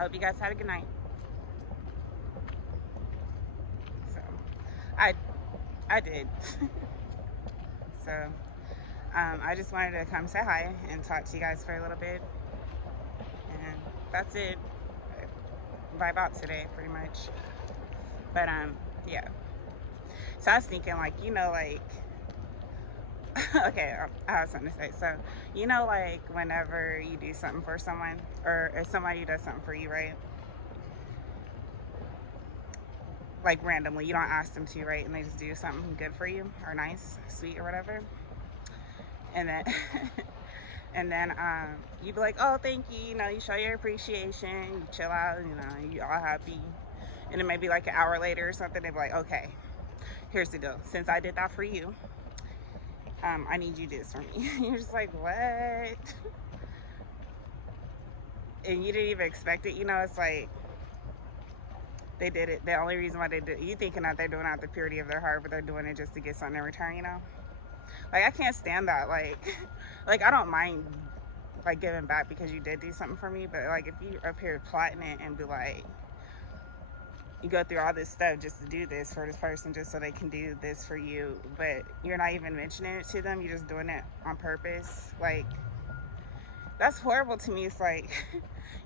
I hope you guys had a good night. So, I I did. So, I just wanted to come say hi and talk to you guys for a little bit, and that's it. Vibe out today, pretty much. But yeah. So I was thinking, like, okay, I have something to say. So, like, whenever you do something for someone, or if somebody does something for you, right? Like randomly, you don't ask them to, right? And they just do something good for you, or nice, sweet, or whatever. And then, and then you be like, oh, thank you. You show your appreciation. You chill out. You all happy. And then maybe like an hour later or something, they be like, okay, here's the deal. Since I did that for you, I need you to do this for me. You're just like, what? And you didn't even expect it. It's like they did it. The only reason why they did it, you thinking that they're doing it out the purity of their heart, but they're doing it just to get something in return. Like, I can't stand that. Like I don't mind like giving back because you did do something for me, but like if you up here plotting it and be like, you go through all this stuff just to do this for this person just so they can do this for you, but you're not even mentioning it to them, you're just doing it on purpose. Like, that's horrible to me. It's like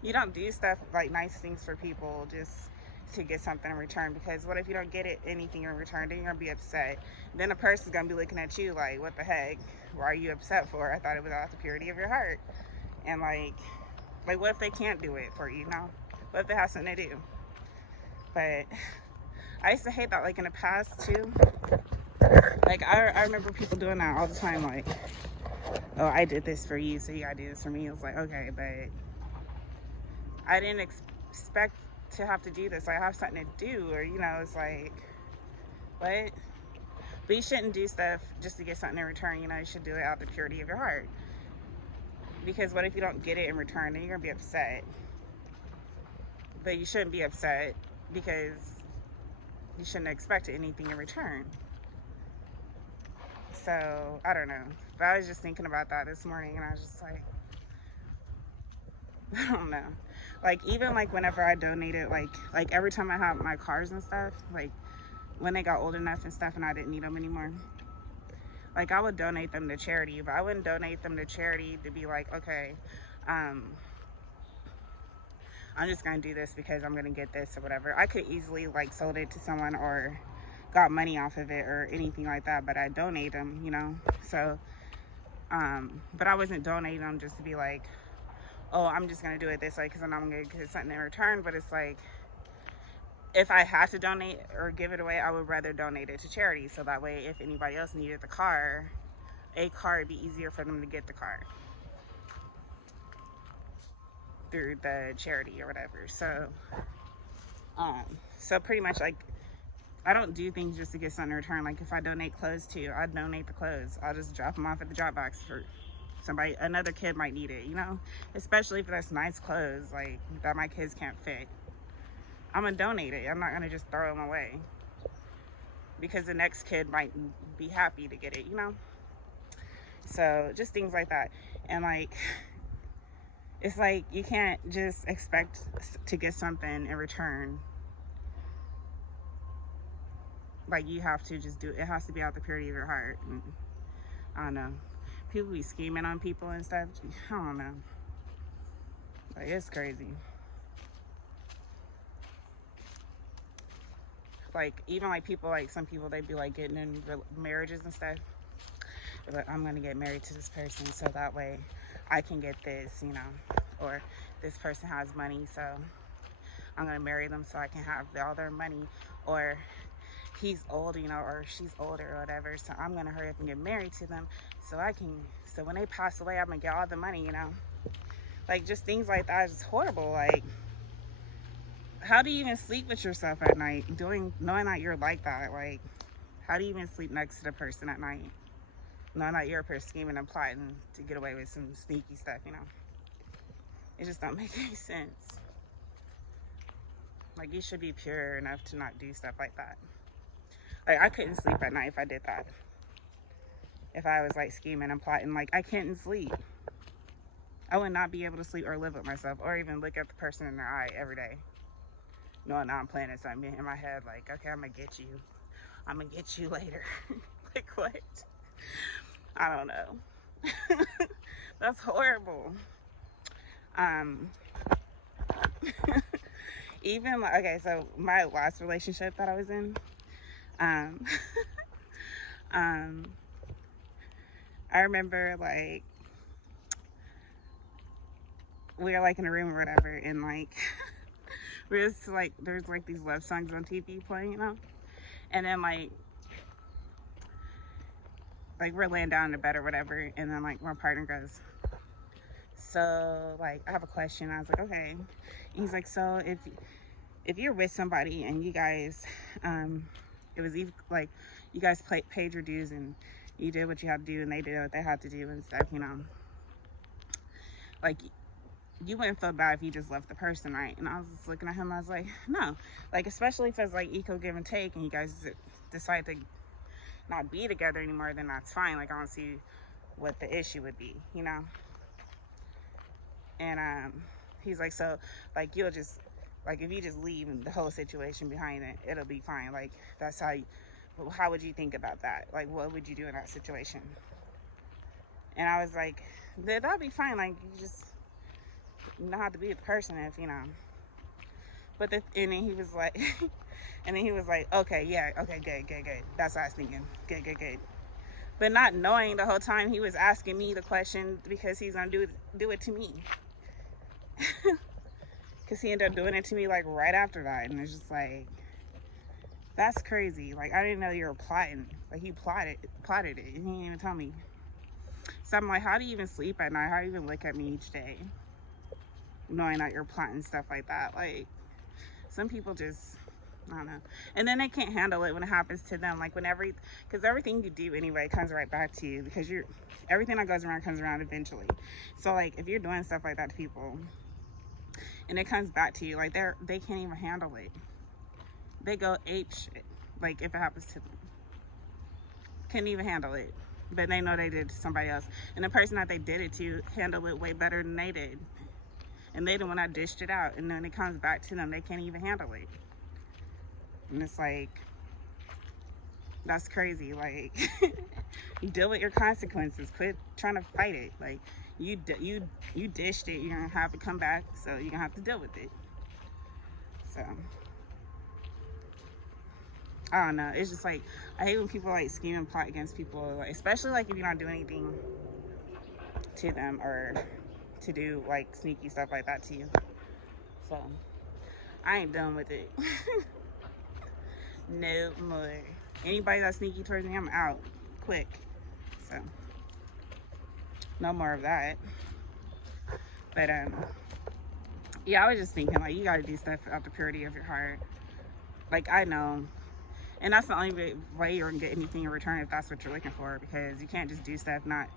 you don't do stuff like nice things for people just to get something in return, because what if you don't get anything in return? Then you're gonna be upset. Then the person's gonna be looking at you like, what the heck, why are you upset for? I thought it was out the purity of your heart. And like what if they can't do it for you? What if they have something to do? But I used to hate that, like in the past too. Like I remember people doing that all the time, like, oh, I did this for you, so you gotta do this for me. It was like, okay, but I didn't expect to have to do this. I have something to do, or it's like, what? But you shouldn't do stuff just to get something in return. You should do it out of the purity of your heart. Because what if you don't get it in return? Then you're gonna be upset. But you shouldn't be upset because you shouldn't expect anything in return. So I don't know. But I was just thinking about that this morning, and I was just like, I don't know. Like, even like whenever I donated, like every time I have my cars and stuff, like when they got old enough and stuff and I didn't need them anymore, like I would donate them to charity. But I wouldn't donate them to charity to be like, okay, I'm just gonna do this because I'm gonna get this or whatever. I could easily like sold it to someone or got money off of it or anything like that, but I donate them, so but I wasn't donating them just to be like, oh, I'm just gonna do it this way because then I'm gonna get something in return. But it's like, if I had to donate or give it away, I would rather donate it to charity, so that way if anybody else needed a car, it'd be easier for them to get the car through the charity or whatever. So pretty much, like, I don't do things just to get something in return. Like, if I donate clothes to you, I'd donate the clothes. I'll just drop them off at the drop box for somebody. Another kid might need it, especially if that's nice clothes like that my kids can't fit. I'm gonna donate it. I'm not gonna just throw them away because the next kid might be happy to get it, So just things like that. And like, it's like you can't just expect to get something in return. Like, you have to just do it. It has to be out the purity of your heart. And I don't know. People be scheming on people and stuff. I don't know. Like, it's crazy. Like, even like people, like some people, they be like getting in marriages and stuff. They're like, I'm gonna get married to this person so that way I can get this, or this person has money, so I'm gonna marry them so I can have all their money, or he's old, or she's older or whatever, so I'm gonna hurry up and get married to them so when they pass away, I'm gonna get all the money, Like, just things like that is just horrible. Like, how do you even sleep with yourself at night, knowing that you're like that? Like, how do you even sleep next to the person at night, knowing that you're a person scheming and plotting to get away with some sneaky stuff, It just don't make any sense. Like, you should be pure enough to not do stuff like that. Like, I couldn't sleep at night if I did that. If I was like scheming and plotting, like, I couldn't sleep. I would not be able to sleep or live with myself or even look at the person in their eye every day, knowing I'm planning something in my head like, okay, I'm gonna get you later. Like, what? I don't know. That's horrible. Even like, okay, so my last relationship that I was in, um I remember like we were like in a room or whatever, and like we was like, there's like these love songs on TV playing, you know, and then like we're laying down in the bed or whatever, and then like my partner goes, so like I have a question. I was like, okay. And he's like, so if you're with somebody and you guys it was even like you guys paid your dues and you did what you had to do and they did what they had to do and stuff, you know, like you wouldn't feel bad if you just left the person, right? And I was just looking at him, I was like, no, like especially if it's like equal give and take and you guys decide to not be together anymore, then that's fine. Like I don't see what the issue would be, you know. And he's like, so like you'll just like if you just leave the whole situation behind it, it'll be fine. Like that's how would you think about that? Like what would you do in that situation? And I was like, that'll be fine. Like you just not have to be with the person if, you know. But and then he was like and then he was like, okay, yeah, okay, good. That's what I was thinking. Good. But not knowing the whole time he was asking me the question because he's gonna do it to me. Because he ended up doing it to me like right after that, and it's just like, that's crazy. Like I didn't know you were plotting. Like he plotted it, and he didn't even tell me. So I'm like, how do you even sleep at night? How do you even look at me each day, knowing that you're plotting stuff like that? Like some people just, I don't know. And then they can't handle it when it happens to them. Like whenever, because everything you do anyway comes right back to you, because everything that goes around comes around eventually. So like if you're doing stuff like that to people and it comes back to you, like they can't even handle it. They go ape shit. Like if it happens to them, can't even handle it. But they know they did it to somebody else, and the person that they did it to handled it way better than they did, and they the one that dished it out. And then it comes back to them, they can't even handle it. And it's like, that's crazy. Like you deal with your consequences. Quit trying to fight it. Like you dished it, you're gonna have it come back, so you're gonna have to deal with it. So I don't know. It's just like I hate when people like scheme and plot against people, like, especially like if you're not doing anything to them or to do like sneaky stuff like that to you. So I ain't done with it. No more. Anybody that's sneaky towards me, I'm out quick. So no more of that. But yeah, I was just thinking like you gotta do stuff out the purity of your heart. Like I know, and that's the only way you're gonna get anything in return if that's what you're looking for, because you can't just do stuff not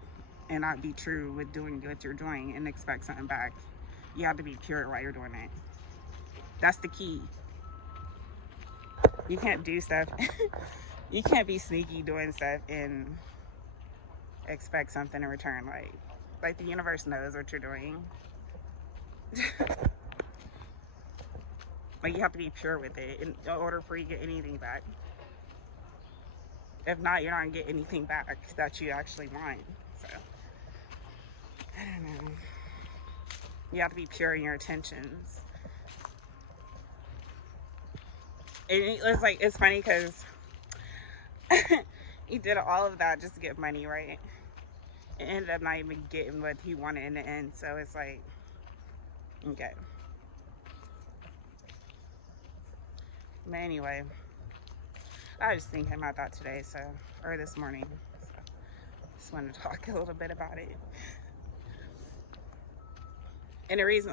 be true with doing what you're doing and expect something back. You have to be pure while you're doing it. That's the key. You can't do stuff. You can't be sneaky doing stuff and expect something in return. Like the universe knows what you're doing. Like you have to be pure with it in order for you to get anything back. If not, you're not gonna get anything back that you actually want. So I don't know. You have to be pure in your intentions. It's like, it's funny because he did all of that just to get money, right? It ended up not even getting what he wanted in the end. So it's like, okay. But anyway, I was just thinking about that today, or this morning. So just wanted to talk a little bit about it. And the reason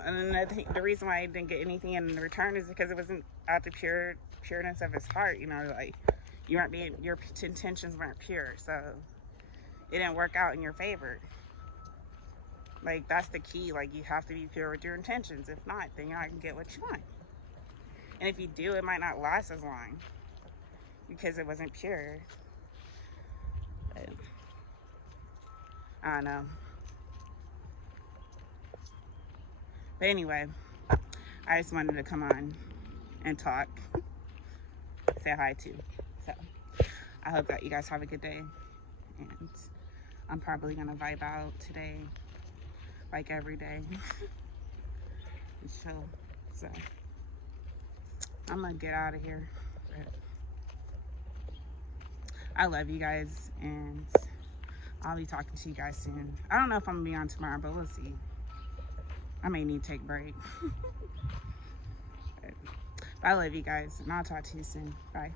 why I didn't get anything in return is because it wasn't out the pureness of his heart. You know, like your intentions weren't pure, so it didn't work out in your favor. Like that's the key. Like you have to be pure with your intentions. If not, then you're not gonna get what you want. And if you do, it might not last as long because it wasn't pure. But I don't know. But anyway, I just wanted to come on and talk, say hi too. So I hope that you guys have a good day, and I'm probably gonna vibe out today, like every day, and chill. So I'm gonna get out of here. But I love you guys, and I'll be talking to you guys soon. I don't know if I'm gonna be on tomorrow, but we'll see. I may need to take a break. But I love you guys, and I'll talk to you soon. Bye.